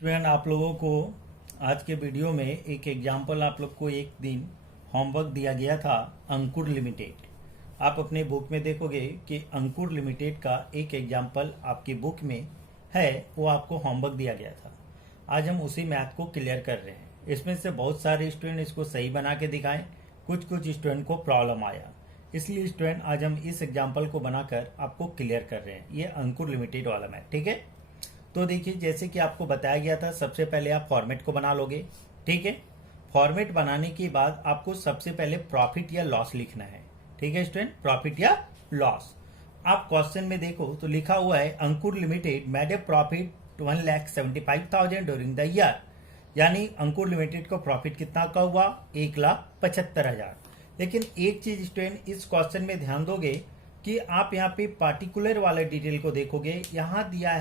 Student आप लोगों को आज के वीडियो में एक एग्जाम्पल आप लोग को एक दिन होमवर्क दिया गया था अंकुर लिमिटेड। आप अपने बुक में देखोगे कि अंकुर लिमिटेड का एक एग्जाम्पल आपकी बुक में है, वो आपको होमवर्क दिया गया था। आज हम उसी मैथ को क्लियर कर रहे हैं। इसमें से बहुत सारे स्टूडेंट इसको सही बना के दिखाएं, कुछ स्टूडेंट को प्रॉब्लम आया, इसलिए स्टूडेंट आज हम इस एग्जाम्पल को बनाकर आपको क्लियर कर रहे हैं। ये अंकुर लिमिटेड वाला मैथ, ठीक है। तो देखिए, जैसे कि आपको बताया गया था, सबसे पहले आप फॉर्मेट को बना लोगे, ठीक है। फॉर्मेट बनाने के बाद आपको सबसे पहले प्रॉफिट या लॉस लिखना है, ठीक है स्टूडेंट, प्रॉफिट या लॉस। आप क्वेश्चन में देखो तो लिखा हुआ है Ankur limited made a profit 1,75,000 during the year, यानी अंकुर लिमिटेड को प्रॉफिट कितना का हुआ, 1,75,000। लेकिन एक चीज स्टूडेंट इस क्वेश्चन में ध्यान दोगे कि आप यहाँ पे पार्टिकुलर वाले डिटेल को देखोगे, यहाँ दिया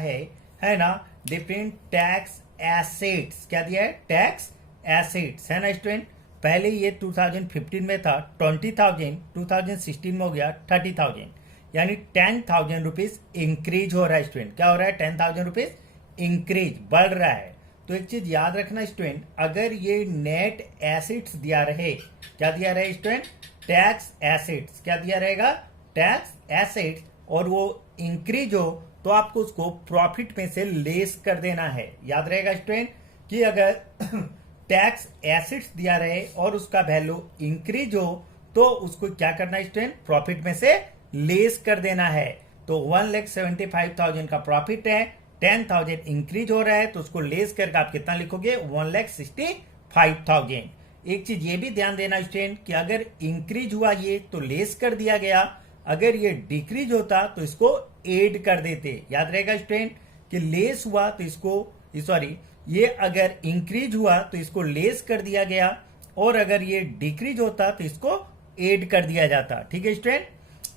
है ना, डिफरेंट टैक्स एसेट्स। क्या दिया है? टैक्स एसेट्स, है ना स्टूडेंट। पहले ये 2015 में था 20,000, 2016 में हो गया 30,000, यानी 10,000 रुपीज इंक्रीज हो रहा है स्टूडेंट। क्या हो रहा है? 10,000 रुपीज इंक्रीज, बढ़ रहा है। तो एक चीज याद रखना स्टूडेंट, अगर ये नेट एसेट्स दिया रहे, क्या दिया रहे स्टूडेंट? Tax assets. क्या दिया रहेगा? टैक्स एसेट्स, और वो इंक्रीज हो तो आपको उसको प्रॉफिट में से लेस कर देना है। याद रहेगा स्टूडेंट कि अगर टैक्स एसेट्स दिया रहे और उसका वैल्यू इंक्रीज हो तो उसको क्या करना है स्टूडेंट? प्रॉफिट में से लेस कर देना है। तो 1,75,000 का प्रॉफिट है, 10,000 इंक्रीज हो रहा है, तो उसको लेस करके आप कितना लिखोगे? 1,65,000। एक चीज ये भी ध्यान देना स्टूडेंट कि अगर इंक्रीज हुआ ये तो लेस कर दिया गया, अगर ये डिक्रीज होता तो इसको एड कर देते। याद रहेगा स्टूडेंट कि लेस हुआ तो इसको, सॉरी, ये अगर इंक्रीज हुआ तो इसको लेस कर दिया गया, और अगर ये डिक्रीज होता तो इसको एड कर दिया जाता। ठीक है स्टूडेंट,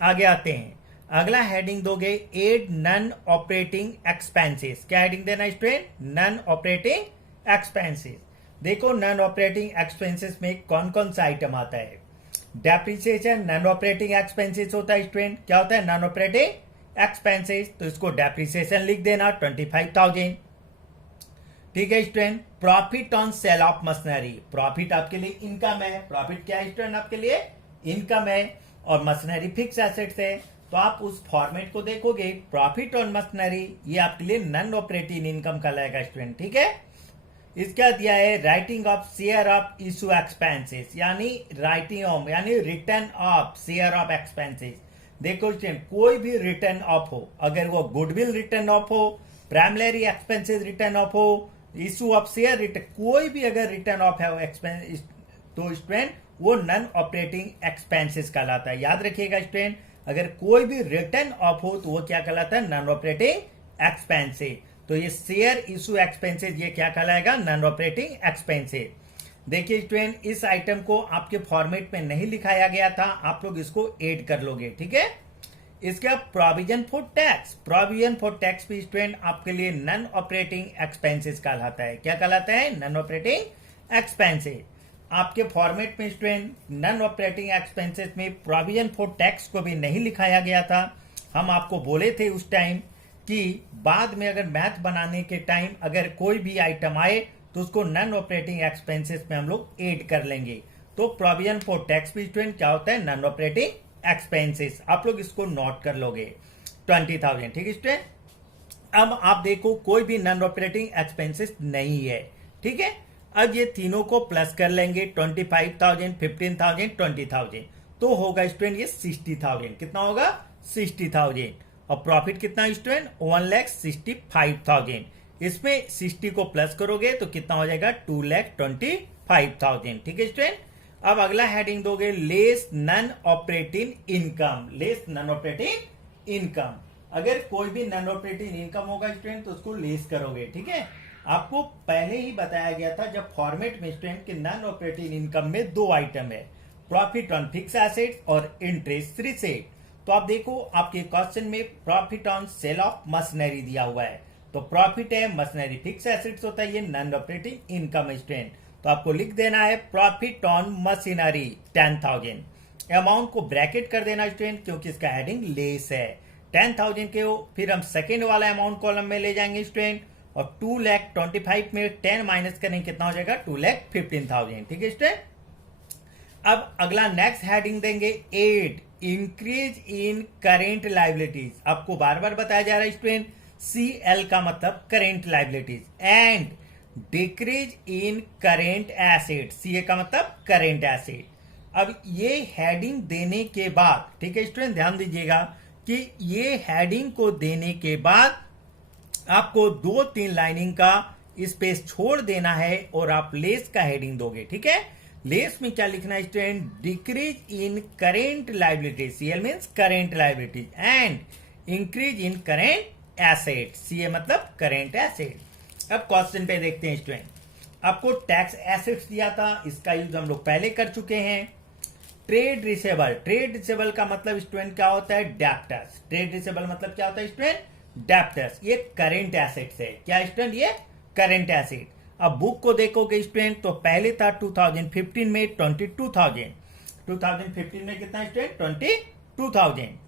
आगे आते हैं। अगला हेडिंग दोगे एड नॉन ऑपरेटिंग एक्सपेंसेस। क्या हेडिंग देना स्टूडेंट? Non operating expenses. देखो, नॉन ऑपरेटिंग एक्सपेंसेस में कौन कौन सा आइटम आता है? डेप्रिसिएशन नॉन ऑपरेटिंग एक्सपेंसेस होता है स्टूडेंट। क्या होता है? Non operating expenses. तो इसको डेप्रिसिएशन लिख देना 25,000। ठीक है student. Profit on sale of machinery, profit आपके लिए इनकम है। प्रॉफिट क्या है स्टूडेंट? आपके लिए इनकम है, और मशीनरी फिक्स एसेट्स है। तो आप उस फॉर्मेट को देखोगे, प्रॉफिट ऑन मशीनरी, ये आपके लिए नॉन ऑपरेटिंग इनकम का लगेगा स्टूडेंट। ठीक है। इसका दिया है writing of share of issue expenses, यानी राइटिंग ऑफ, यानी return of share of expenses. देखो स्टूडेंट, कोई भी रिटर्न ऑफ हो, अगर वो गुडविल रिटर्न ऑफ हो, प्राइमरी एक्सपेंसेस रिटर्न ऑफ हो, इशू ऑफ शेयर रिटर्न, कोई भी अगर रिटर्न ऑफ है एक्सपेंस, तो स्टूडेंट वो नॉन ऑपरेटिंग एक्सपेंसेस कहलाता है। याद रखिएगा स्टूडेंट, अगर कोई भी रिटर्न ऑफ हो तो वो क्या कहलाता है? Non operating expenses. तो ये शेयर इशू एक्सपेंसेस, ये क्या कहलाएगा? Non operating expenses. देखिए स्टूडेंट, इस आइटम को आपके फॉर्मेट में नहीं लिखाया गया था, आप लोग इसको ऐड कर लोगे। ठीक है। इसका provision for tax, provision for tax भी स्टूडेंट आपके लिए नॉन ऑपरेटिंग एक्सपेंसेस कहलाता है। क्या कहलाता है? Non operating expenses. आपके फॉर्मेट में स्टूडेंट नॉन ऑपरेटिंग एक्सपेंसेस में प्रोविजन फॉर टैक्स को भी नहीं लिखाया गया था। हम आपको बोले थे उस टाइम कि बाद में अगर मैथ बनाने के टाइम अगर कोई भी आइटम आए तो उसको नॉन ऑपरेटिंग एक्सपेंसेस में हम लोग ऐड कर लेंगे। तो प्रोविजन फॉर टैक्स भी स्टूडेंट क्या होता है? Non operating expenses. आप लोग इसको नोट कर लोगे 20,000। ठीक है स्टूडेंट। अब आप देखो, कोई भी नॉन ऑपरेटिंग एक्सपेंसेस नहीं है। ठीक है। अब ये तीनों को प्लस कर लेंगे, 25,000, 15,000, 20,000, तो होगा स्टूडेंट ये 60,000। कितना होगा? 60,000। और प्रॉफिट कितना स्टूडेंट? 1,65,000। इसमें 60 को प्लस करोगे तो कितना हो जाएगा? 2,25,000। ठीक है स्टूडेंट। अब अगला हेडिंग दोगे less non operating income, less non operating income. अगर कोई भी नॉन ऑपरेटिंग इनकम होगा स्टूडेंट तो उसको लेस करोगे। ठीक है। आपको पहले ही बताया गया था जब फॉर्मेट में स्टूडेंट के नॉन ऑपरेटिंग इनकम में दो आइटम है, प्रॉफिट ऑन फिक्स एसेट्स और इंटरेस्ट रिसीव्ड। तो आप देखो, आपके क्वेश्चन में profit on sale of machinery दिया हुआ है, तो प्रॉफिट है, मशीनरी फिक्स एसेट्स होता है, ये नॉन ऑपरेटिंग इनकम स्टूडेंट। तो आपको लिख देना है प्रॉफिट ऑन मशीनरी 10,000। अमाउंट को ब्रैकेट कर देना स्टूडेंट, क्योंकि इसका हेडिंग लेस है। 10,000 के हो, फिर हम सेकेंड वाला अमाउंट कॉलम में ले जाएंगे स्टूडेंट, और 2,25,000 में 10 माइनस करेंगे कितना हो जाएगा 2,15,000। ठीक है स्टूडेंट। अब अगला नेक्स्ट हेडिंग देंगे 8 इंक्रीज इन करेंट लाइबिलिटीज। आपको बार बार बताया जा रहा है स्टूडेंट CL का मतलब current liabilities and decrease in current asset, CA का मतलब करेंट एसेट। अब ये हेडिंग देने के बाद, ठीक है स्टूडेंट ध्यान दीजिएगा कि ये हेडिंग को देने के बाद आपको 2-3 लाइनिंग का स्पेस छोड़ देना है और आप लेस का हेडिंग दोगे। ठीक है, लेस में क्या लिखना है student, decrease in current liabilities, CL means current liabilities and increase in current asset, CA मतलब करेंट एसेट। अब क्वेश्चन पे देखते हैं स्टूडेंट, आपको टैक्स एसेट्स दिया था, इसका यूज हम लोग पहले कर चुके हैं। ट्रेड रिसेबल, ट्रेड रिसेबल का मतलब स्टूडेंट क्या होता है, डेप्टर्स। ट्रेड रिसेबल मतलब क्या होता है स्टूडेंट, डेप्टर्स। ये करेंट एसेट्स है। क्या स्टूडेंट, ये करेंट एसेट। अब बुक को देखोगे स्टूडेंट तो पहले था 2015 में 22,000, 2015 में कितना स्टूडेंट 22,000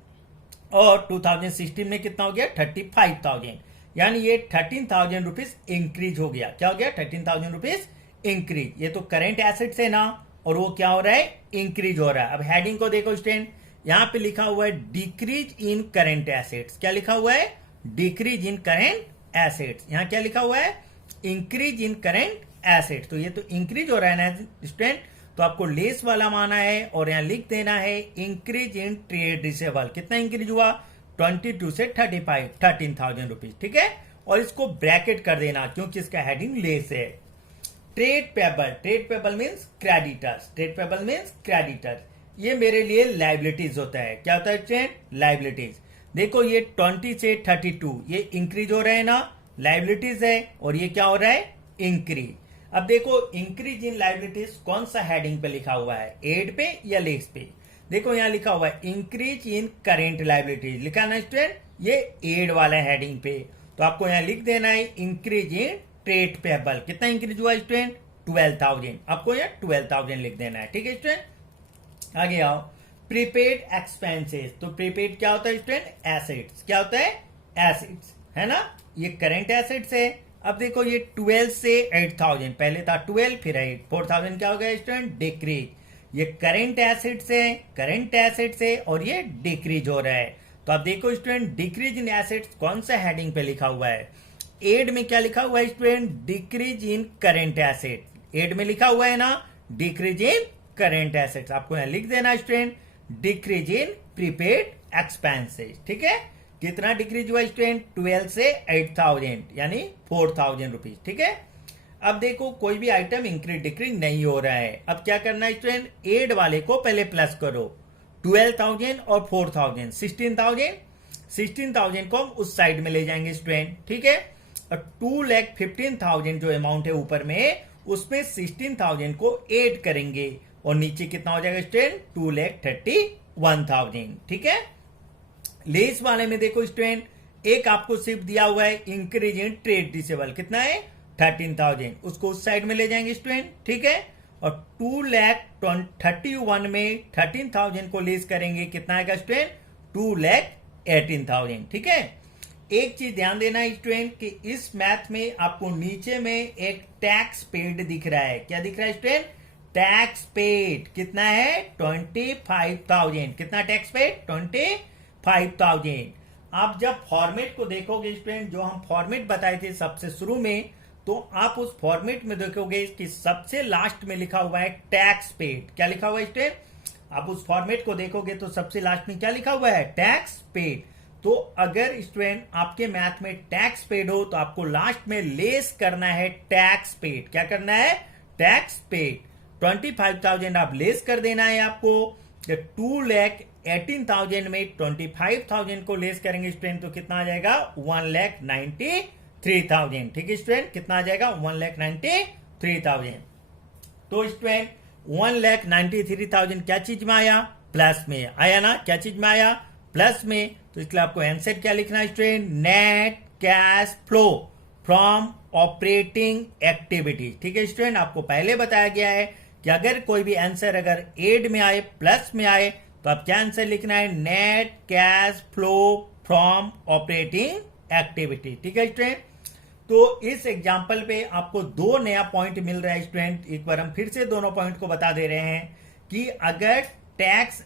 और 2016 में कितना हो गया 35,000, यानी ये 13,000 रुपीज इंक्रीज हो गया। क्या हो गया 13,000 रुपीज इंक्रीज। ये तो करेंट एसेट्स है ना, और वो क्या हो रहा है इंक्रीज हो रहा है। अब हेडिंग को देखो स्टूडेंट, यहां पे लिखा हुआ है डिक्रीज इन करेंट एसेट्स। क्या लिखा हुआ है, डिक्रीज इन करेंट एसेट्स। यहां क्या लिखा हुआ है, इंक्रीज इन करेंट एसेट्स। तो ये तो इंक्रीज हो रहा है ना स्टूडेंट, तो आपको लेस वाला माना है और यहां लिख देना है इंक्रीज इन ट्रेड रिसेबल। कितना इंक्रीज हुआ 22 से 35, 13,000 रुपीज। ठीक है, और इसको ब्रैकेट कर देना क्योंकि इसका हेडिंग लेस है। Trade payable, trade payable means creditors, trade payable means creditors. ये मेरे लिए लाइबिलिटीज होता है। क्या होता है स्टूडेंट, लाइबिलिटीज। देखो ये 20 से 32 ये इंक्रीज हो रहे हैं ना, लाइबिलिटीज है, और ये क्या हो रहा है इंक्रीज। अब देखो इंक्रीज इन लाइबिलिटीज कौन सा हेडिंग पे लिखा हुआ है, एड पे या लेस पे। देखो यहाँ लिखा हुआ है इंक्रीज इन करेंट लाइबिलिटीज, लिखा ना स्टूडेंट, ये एड वाला हेडिंग पे। तो आपको यहाँ लिख देना है इंक्रीज इन ट्रेड पेबल। कितना इंक्रीज हुआ स्टूडेंट 12,000, आपको यहाँ 12,000 लिख देना है। ठीक है स्टूडेंट, आगे आओ। प्रीपेड एक्सपेंसेस, तो प्रीपेड क्या होता है स्टूडेंट, एसेट्स। क्या होता है, एसेट्स है ना, ये करेंट एसेट्स है। अब देखो ये 12 से 8,000, पहले था 12 फिर 8, 4,000 क्या हो गया स्टूडेंट डिक्रीज। ये करेंट एसेट्स है, करेंट एसेट्स है और ये डिक्रीज हो रहा है। तो अब देखो स्टूडेंट डिक्रीज इन एसेट्स कौन सा हेडिंग पे लिखा हुआ है, एड में क्या लिखा हुआ है student, decrease in current assets. Add में लिखा हुआ है ना डिक्रीज इन करेंट एसेट्स, आपको यहां लिख देना स्टूडेंट डिक्रीज इन प्रीपेड एक्सपेंसेस। ठीक है, कितना डिक्रीज हुआ स्टूडेंट 12 से 8,000 यानी 4,000 रुपीज। ठीक है, अब देखो कोई भी आइटम इंक्रीज डिक्रीज नहीं हो रहा है। अब क्या करना है स्टूडेंट, एड वाले को पहले प्लस करो, 12,000 और 4,000 16,000, 16,000 को हम उस साइड में ले जाएंगे स्टूडेंट। ठीक है, और 2,15,000 जो अमाउंट है ऊपर में उसमें 16,000 को ऐड करेंगे और नीचे कितना हो जाएगा स्टूडेंट 2,31,000। ठीक है, लेस वाले में देखो स्टूडेंट एक आपको सिर्फ दिया हुआ है इंक्रीज इन ट्रेड रिसेबल, कितना है 13,000, उसको उस साइड में ले जाएंगे स्टूडेंट। ठीक है, और 2,31 में 13,000 को लेस करेंगे, कितना आएगा स्टूडेंट 2,18,000। ठीक है, एक चीज ध्यान देना है स्टूडेंट कि इस मैथ में आपको नीचे में एक टैक्स पेड दिख रहा है। क्या दिख रहा है स्टूडेंट, टैक्स पेड। कितना है 25,000, कितना टैक्स पेड 25,000। आप जब फॉर्मेट को देखोगे स्टूडेंट, जो हम फॉर्मेट बताए थे सबसे शुरू में, तो आप उस फॉर्मेट में देखोगे कि सबसे लास्ट में लिखा हुआ है टैक्स पेड। क्या लिखा हुआ है स्टूडेंट, आप उस फॉर्मेट को देखोगे तो सबसे लास्ट में क्या लिखा हुआ है टैक्स पेड। तो अगर स्टूडेंट आपके मैथ में टैक्स पेड हो तो आपको लास्ट में लेस करना है टैक्स पेड। क्या करना है, टैक्स पेड। 25,000 आप लेस कर देना है आपको। 2,18,000 में 25,000 को लेस करेंगे स्टूडेंट तो कितना आ जाएगा 1,93,000। ठीक है स्टूडेंट, कितना आ जाएगा 1,93,000। तो स्टूडेंट 1,93,000 क्या चीज में आया, प्लस में आया ना। क्या चीज में आया, प्लस में। तो इसलिए आपको आंसर क्या लिखना है student, net cash flow from operating activities. ठीक है स्टूडेंट, आपको पहले बताया गया है कि अगर कोई भी आंसर अगर एड में आए प्लस में आए तो आप क्या आंसर लिखना है, net cash flow from operating activity. ठीक है स्टूडेंट, तो इस एग्जाम्पल पे आपको दो नया पॉइंट मिल रहा है स्टूडेंट। एक बार हम फिर से दोनों पॉइंट को बता दे रहे हैं कि अगर टैक्स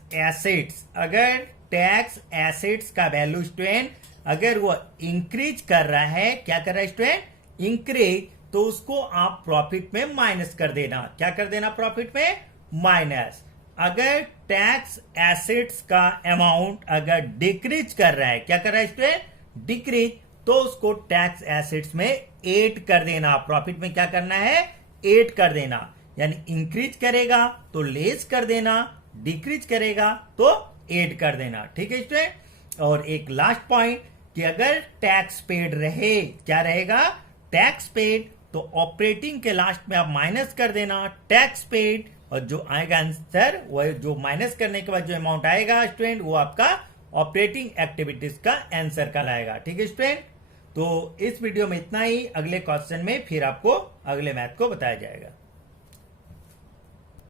एसेट्स का वैल्यू स्टूडेंट अगर वो इंक्रीज कर रहा है, क्या कर रहा है स्टूडेंट, इंक्रीज, तो उसको आप प्रॉफिट में माइनस कर देना। क्या कर देना प्रॉफिट में, माइनस। अगर टैक्स एसेट्स का अमाउंट अगर डिक्रीज कर रहा है, क्या कर रहा है स्टूडेंट, डिक्रीज, तो उसको टैक्स एसेट्स में ऐड कर देना। प्रॉफिट में क्या करना है, ऐड कर देना। यानी इंक्रीज करेगा तो लेस कर देना, डिक्रीज करेगा तो ऐड कर देना। ठीक है स्टूडेंट। और एक लास्ट पॉइंट कि अगर टैक्स पेड रहे, क्या रहेगा, टैक्स पेड, तो ऑपरेटिंग के लास्ट में आप माइनस कर देना टैक्स पेड, और जो आएगा आंसर, वह जो माइनस करने के बाद जो अमाउंट आएगा स्टूडेंट, वो आपका ऑपरेटिंग एक्टिविटीज का आंसर कहलाएगा। ठीक है स्टूडेंट। तो इस वीडियो में इतना ही। अगले क्वेश्चन में फिर आपको अगले मैथ को बताया जाएगा।